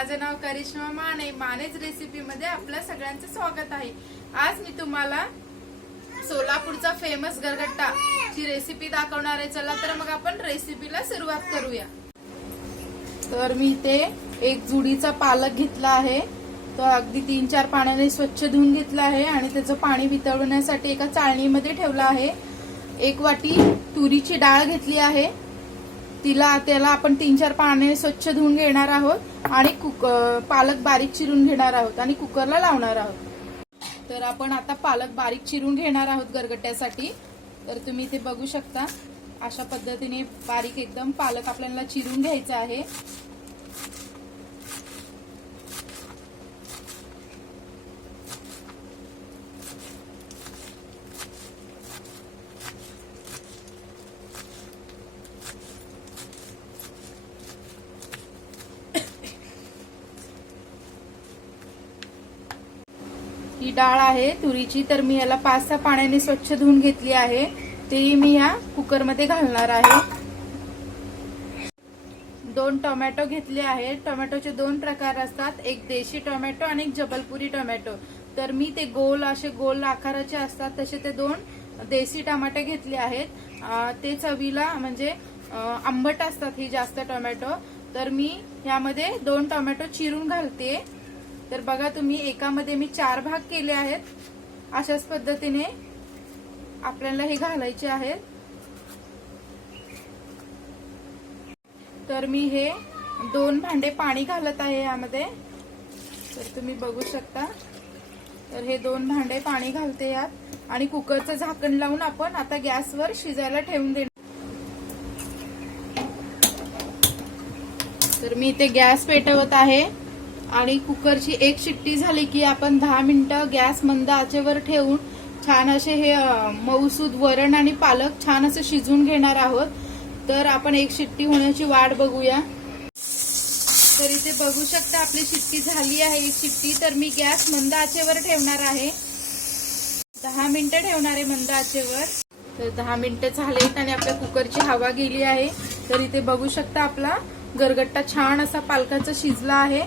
माझं नाव करिश्मा माने. मानेच रेसिपी मध्ये आपल्या सगळ्यांचं स्वागत आहे. आज मी तुम्हाला सोलापूरचा फेमस गरगट्टा ची रेसिपी दाखवणार आहे. चला तर मग आपण रेसिपीला सुरुवात करूया. तर मी इथे एक जुडीचा पालक घेतला आहे. तो अगदी तीन चार पाण्याने स्वच्छ धुवून घेतला आहे आणि त्याचं पाणी वितळवण्यासाठी एका चाळणीमध्ये ठेवलं आहे. एक वाटी तुरीची डाळ घेतली आहे. तिला त्याला आपण तीन चार पाने स्वच्छ धुवून घेणार आहोत आणि कुक पालक बारीक चिरून घेणार आहोत आणि कुकरला लावणार आहोत. तर आपण आता पालक बारीक चिरून घेणार आहोत गरगट्यासाठी तर तुम्ही इथे बघू शकता अशा पद्धतीने बारीक एकदम पालक आपल्याला चिरून घ्यायचा आहे. ही डाळ आहे तुरीची तर मी याला पाच सहा पाण्याने स्वच्छ धुवून घेतली आहे. ती मी ह्या कुकरमध्ये घालणार आहे. दोन टोमॅटो घेतले आहे. टोमॅटोचे दोन प्रकार असतात. एक देशी टोमॅटो आणि एक जबलपुरी टोमॅटो. तर मी ते गोल असे गोल आकाराचे असतात तसे ते दोन देशी टमाटे घेतले आहेत. ते चवीला म्हणजे आंबट असतात ही जास्त टोमॅटो. तर मी ह्यामध्ये दोन टोमॅटो चिरून घालते. तर बघा तुम्ही एकामध्ये मी चार भाग केले आहेत. अशाच पद्धतीने आपल्याला हे घालायचे आहेत. तर मी हे दोन भांडे पाणी घालत आहे यामध्ये. तर तुम्ही बघू शकता. तर हे दोन भांडे पाणी घालते यात. आणि कुकरचं झाकण लावून आपण आता गॅसवर शिजायला ठेवून देणार. तर मी इथे गॅस पेटवत आहे. आणि कुकरची एक शिट्टी झाली की आपण दहा मिनिटं गॅस मंद आचेवर ठेवून छान असे हे मऊसूद वरण आणि पालक छान असं शिजवून घेणार आहोत. तर आपण एक शिट्टी होण्याची वाट बघूया. तर इथे बघू शकता आपली शिट्टी झाली आहे. एक शिट्टी तर मी गॅस मंद आचेवर ठेवणार आहे. दहा मिनिटं ठेवणार आहे मंद आचेवर. तर दहा मिनिटं झालेत आणि आपल्या कुकरची हवा गेली आहे. तर इथे बघू शकता आपला गरगट्टा छान असा पालकाचा शिजला आहे.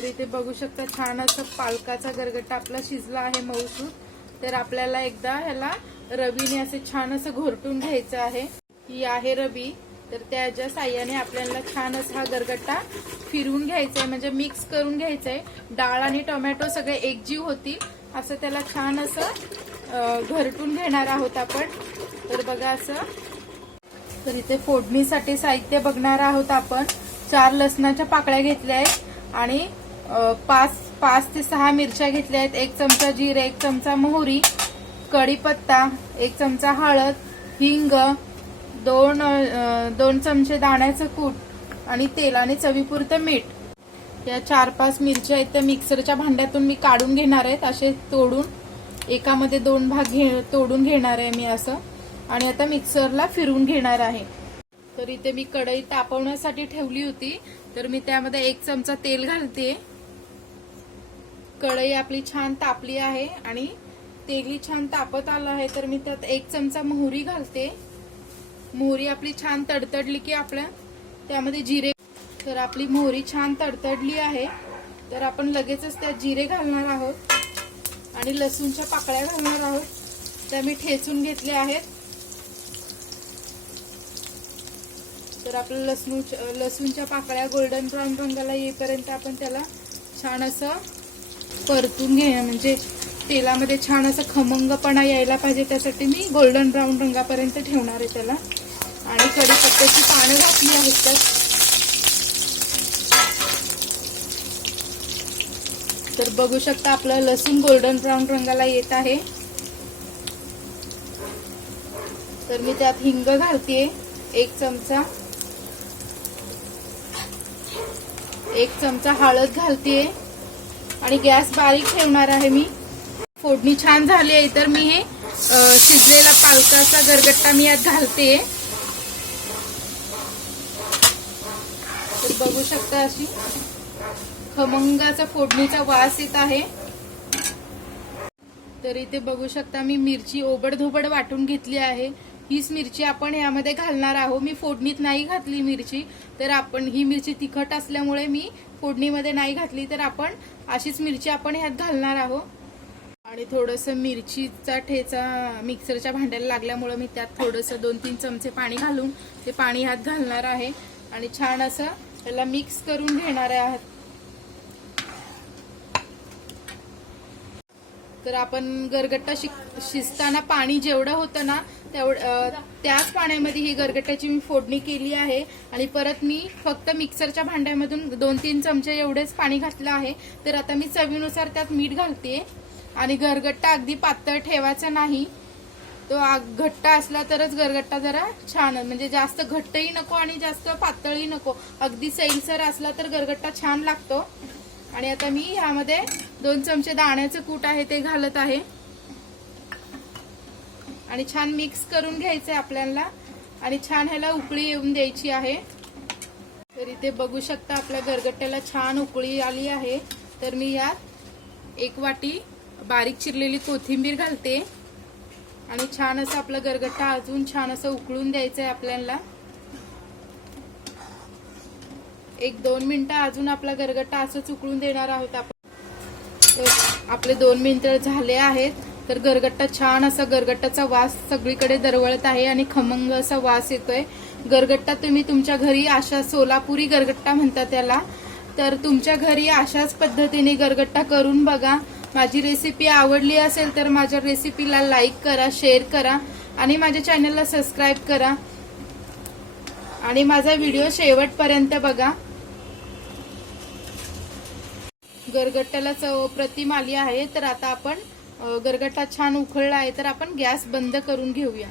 तर इथे बघू शकता छान असं पालकाचा गरगट्टा आपला शिजला आहे मऊसूद तर आपल्याला एकदा ह्याला रवीने असे छान असं घोरटून घ्यायचं आहे. ही आहे रवी. तर त्याच्या साह्याने आपल्याला छान असा हा गरगट्टा फिरवून घ्यायचा आहे म्हणजे मिक्स करून घ्यायचा आहे डाळ आणि टोमॅटो सगळे एकजीव होतील असं त्याला छान असं घरटून घेणार आहोत आपण. तर बघा असं. तर इथे फोडणीसाठी साहित्य बघणार आहोत आपण. चार लसणाच्या पाकळ्या घेतल्या आहेत आणि पाच पाच ते सहा मिरच्या घेतल्या आहेत. एक चमचा जिरे एक चमचा मोहरी कढीपत्ता एक चमचा हळद हिंग दोन दोन चमचे दाण्याचं कूट आणि तेल आणि चवीपुरतं मीठ. या चार पाच मिरच्या आहेत त्या मिक्सरच्या भांड्यातून मी काढून घेणार आहेत. असे तोडून एकामध्ये दोन भाग घे तोडून घेणार आहे मी असं. आणि आता मिक्सरला फिरवून घेणार आहे. तर इथे मी कढई तापवण्यासाठी ठेवली होती. तर मी त्यामध्ये एक चमचा तेल घालते. कढई आपली छान तापली आहे आणि तेली छान तापत आलं आहे तर मी त्यात एक चमचा मोहरी घालते. मोहरी आपली छान तडतडली की आपल्या त्यामध्ये जिरे तर आपली मोहरी छान तडतडली आहे तर आपण लगेचच त्यात जिरे घालणार आहोत आणि लसूणच्या पाकळ्या घालणार आहोत. त्या मी ठेचून घेतल्या आहेत. तर आपलं लसूण लसूणच्या पाकळ्या गोल्डन ब्राऊन रंगाला येईपर्यंत आपण त्याला छान असं परतून घेणं म्हणजे तेलामध्ये छान असं खमंगपणा यायला पाहिजे त्यासाठी मी गोल्डन ब्राऊन रंगापर्यंत ठेवणार आहे त्याला. आणि कढीपत्त्याची पानं घातली आहेत त्यात तर बघू शकता आपलं लसूण गोल्डन ब्राऊन रंगाला येत आहे. तर मी त्यात हिंग घालते एक चमचा. एक चमचा हळद घालते आणि गॅस बारीक ठेवणार आहे मी. फोडणी छान झाली आहे तर मी हे शिजलेला पालकाचा गरगट्टा मी यात घालते. तर बघू शकता अशी खमंगाचा फोडणीचा वास येत आहे. तर इथे बघू शकता मी मिरची ओबड धोबड वाटून घेतली आहे. हीच मिरची आपण यामध्ये घालणार आहोत. मी फोडणीत नाही घातली मिरची. तर आपण ही मिरची तिखट असल्यामुळे मी फोडणीमध्ये नाही घातली. तर आपण अशीच मिरची आपण ह्यात घालणार आहोत. आणि थोडंसं मिरचीचा ठेचा मिक्सरच्या भांड्याला लागल्यामुळे मी त्यात थोडंसं दोन तीन चमचे पाणी घालून ते पाणी ह्यात घालणार आहे. आणि छान असं त्याला मिक्स करून घेणार आहात तर आपण गरगट्टा शिक शिजताना पाणी जेवढं होतं ना तेवढं त्याच पाण्यामध्ये ही गरगट्ट्याची मी फोडणी केली आहे. आणि परत मी फक्त मिक्सरच्या भांड्यामधून दोन तीन चमचे एवढेच पाणी घातलं आहे. तर आता मी चवीनुसार त्यात मीठ घालते. आणि गरगट्टा अगदी पातळ ठेवायचा नाही. तो आग- घट्ट असला तरच गरगट्टा जरा छान म्हणजे जास्त घट्टही नको आणि जास्त पातळही नको. अगदी सैलसर असला तर गरगट्टा छान लागतो. आणि आता मी ह्यामध्ये दोन चमचे दाण्याचं कूट आहे ते घालत आहे. आणि छान मिक्स करून घ्यायचंय आपल्याला. आणि छान ह्याला उकळी येऊन द्यायची आहे. तर इथे बघू शकता आपल्या गरगट्ट्याला छान उकळी आली आहे. तर मी यात एक वाटी बारीक चिरलेली कोथिंबीर घालते. आणि छान असं आपलं गरगट्टा अजून छान असं उकळून द्यायचंय आपल्याला. एक दोन मिनिटं अजून आपला गरगट्टा असंच उकळून देणार आहोत आपण. असं आपले दोन मिनिटं झाले आहेत. तर गरगट्टा छान असा गरगट्टाचा वास सगळीकडे दरवळत आहे आणि खमंग असा वास येतोय. गरगट्टा तुम्ही तुमच्या घरी अशा सोलापुरी गरगट्टा म्हणता त्याला. तर तुमच्या घरी अशाच पद्धतीने गरगट्टा करून बघा. माझी रेसिपी आवडली असेल तर माझ्या रेसिपीला लाईक करा शेअर करा आणि माझ्या चॅनलला सबस्क्राईब करा. आणि माझा व्हिडिओ शेवटपर्यंत बघा. गरगट्ट्याला चव प्रतिम आली आहे तर आता आपण गरगट्टा छान उखळला आहे तर आपण गॅस बंद करून घेऊया.